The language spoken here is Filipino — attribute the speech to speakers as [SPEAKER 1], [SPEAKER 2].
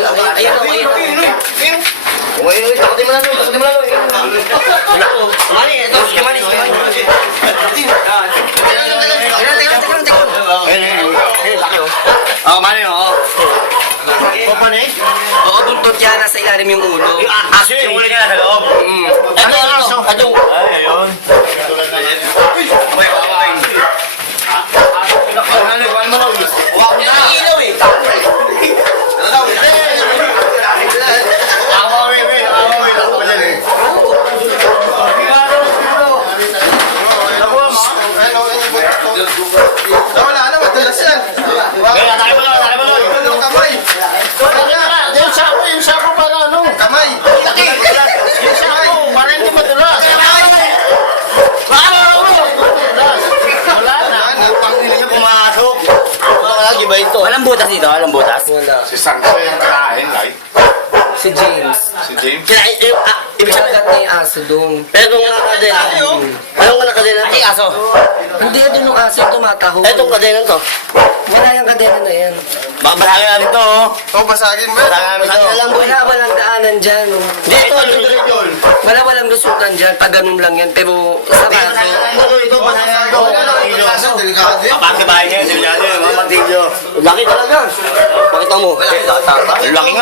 [SPEAKER 1] malaki. Ayan o, ayan o.
[SPEAKER 2] Uy, uy, takutin mo lang, uy, takutin mo lang, uy. Wala ko. Mani, ito, si Mani, si Mani. Teka lang, teka lang, teka lang, teka lang. Ayun, ayun, ayun, laki, oh. Oh, Mani, oh. Oh?
[SPEAKER 1] Oo, buntot yan. Nasa ilalim yung ulo.
[SPEAKER 2] Yung aso yun. Yung ulo niya nasa loob.
[SPEAKER 1] Mm.
[SPEAKER 2] Ano? Ay, ayun. Uy, uy. Ano, iwan mo lang. Huwag mo na. Ilaw, eh. Ano daw? Ako, wait, wait. Ako, wait. Ako pa dyan, eh.
[SPEAKER 3] Wala na, madalas yan.
[SPEAKER 2] Kaya, tayo mo lang, tayo mo.
[SPEAKER 3] Ano kamay?
[SPEAKER 2] Yung sapo, yung sapo para ano?
[SPEAKER 3] Kamay.
[SPEAKER 2] Yung sapo, para hindi madulas. Wala na. Niya pumasok. Wala, giba ito. Walang butas dito, walang butas.
[SPEAKER 1] Wala.
[SPEAKER 4] Si Sancho yung kain, like.
[SPEAKER 1] Si James.
[SPEAKER 4] Si James.
[SPEAKER 2] Kaya,
[SPEAKER 1] aso doon.
[SPEAKER 2] pero nga kadena, anong nga kadena to? Ay, aso.
[SPEAKER 1] Hindi, doon yung aso yung tumatahol.
[SPEAKER 2] Etong kadena to.
[SPEAKER 1] Wala yung kadena na yan.
[SPEAKER 2] Babasagin natin to, oh.
[SPEAKER 3] Oh, basagin ba?
[SPEAKER 2] Basagin namin to.
[SPEAKER 1] Wala, walang daanan dyan.
[SPEAKER 2] Hindi, ito.
[SPEAKER 1] Wala, walang lusutan dyan. Pag ganun lang yan. Pero sa
[SPEAKER 2] Ito,
[SPEAKER 1] kaso,
[SPEAKER 2] ito, ito, basagin to.
[SPEAKER 3] Delikado yun.
[SPEAKER 2] Kapag bahay niya, sila niya, mga matigyo. Laki talaga. Pakita mo. Laki nga.